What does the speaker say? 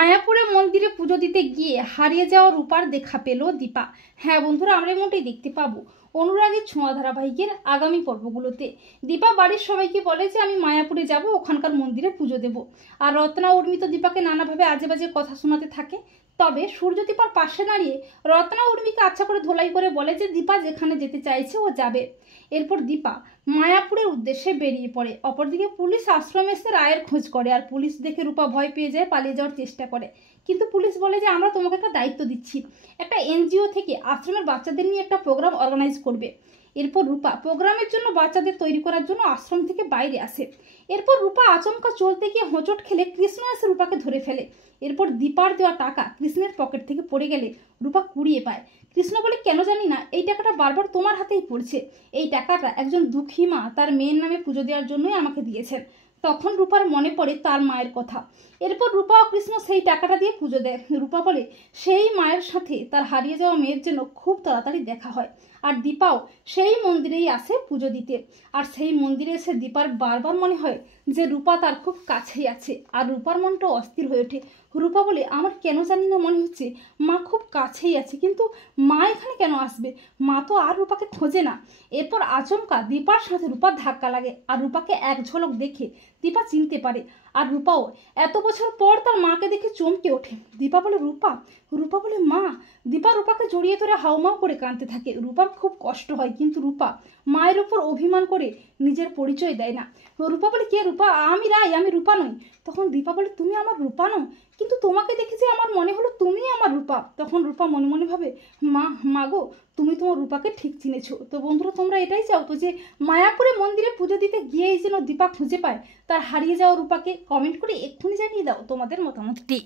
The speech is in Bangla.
মায়াপুরে মন্দিরে পুজো দিতে গিয়ে হারিয়ে যাওয়া রূপার দেখা পেল দীপা। হ্যাঁ বন্ধুরা, আমরা এমনটাই দেখতে পাবো অনুরাগের ছোঁয়া ধারাবাহিকের আগামী পর্বগুলোতে। দীপা বাড়ির সবাইকে বলে যে আমি মায়াপুরে যাব, ওখানকার মন্দিরে পুজো দেব। আর রত্না উর্মি তো দীপাকে নানাভাবে আজে বাজে কথা শোনাতে থাকে। তবে সূর্য দীপার পাশে দাঁড়িয়ে রত্না উর্মিকে আচ্ছা করে ধোলাই করে বলে যে দীপা যেখানে যেতে চাইছে ও যাবে। এরপর দীপা মায়াপুরের উদ্দেশ্যে বেরিয়ে পড়ে। অপরদিকে পুলিশ আশ্রমে এসে রায়ের খোঁজ করে, আর পুলিশ দেখে রূপা ভয় পেয়ে যায়, পালিয়ে যাওয়ার চেষ্টা করে। কিন্তু পুলিশ বলে যে আমরা তোমাকে একটা দায়িত্ব দিচ্ছি, একটা এনজিও থেকে আশ্রমের বাচ্চাদের নিয়ে একটা প্রোগ্রাম অর্গানাইজ করবে। এরপর রূপা প্রোগ্রামের জন্য বাচ্চাদের তৈরি করার জন্য আশ্রম থেকে বাইরে আসে। এরপর রূপা আচমকা চলতে গিয়ে হোঁচট খেলে কৃষ্ণ এসে রূপাকে ধরে ফেলে। এরপর দীপার দেওয়া টাকা কৃষ্ণের পকেট থেকে পড়ে গেলে রূপা কুড়িয়ে পায়। কৃষ্ণ বলে কেন জানি না এই টাকাটা বারবার তোমার হাতেই পড়ছে, এই টাকাটা একজন দুঃখী মা তার মেয়ের নামে পুজো দেওয়ার জন্যই আমাকে দিয়েছেন। তখন রূপার মনে পড়ে তার মায়ের কথা। এরপর রূপা ও কৃষ্ণ সেই টাকাটা দিয়ে পুজো দেয়। রূপা বলে সেই মায়ের সাথে তার হারিয়ে যাওয়া মেয়ের জন্য খুব তাড়াতাড়ি দেখা হয়। আর দীপাও সেই মন্দিরেই আসে পুজো দিতে। আর সেই মন্দিরে এসে দীপার বারবার মনে হয় যে রূপা তার খুব কাছেই আছে, আর রূপার মনটা অস্থির হয়ে ওঠে। রূপা বলে আমার কেন জানি না মনে হচ্ছে মা খুব কাছেই আছে, কিন্তু মা এখানে কেন আসবে, মা তো আর রূপাকে খোঁজে না। এরপর আচমকা দীপার সাথে রূপার ধাক্কা লাগে, আর রূপাকে এক ঝলক দেখে দীপা চিনতে পারে। আর রূপাও এত বছর পর তার মাকে দেখে চমকে ওঠে। দীপা বলে রূপা, রূপা বলে মা। দীপা রূপাকে জড়িয়ে ধরে হাউমাউ করে কাঁদতে থাকে। রূপার খুব কষ্ট হয়, কিন্তু রূপা মায়ের উপর অভিমান করে নিজের পরিচয় দেয় না। রূপা বলে কে রূপা, আমি রাই, আমি রূপা নই। তখন দীপা বলে তুমি আমার রূপা নও, কিন্তু তোমাকে দেখে যে আমার মনে হলো তুমি আমার রূপা। তখন রূপা মনে মনে ভাবে মা গো, তুমি তোমার রূপাকে ঠিক চিনেছো। তো বন্ধুরা, তোমরা এটাই চাও তো যে মায়াপুরে মন্দিরে পুজো দিতে গিয়েই যেন দীপা খুঁজে পায় তার হারিয়ে যাওয়া রূপাকে? কমেন্ট করে এক্ষুনি জানিয়ে দাও তোমাদের মতামতটি।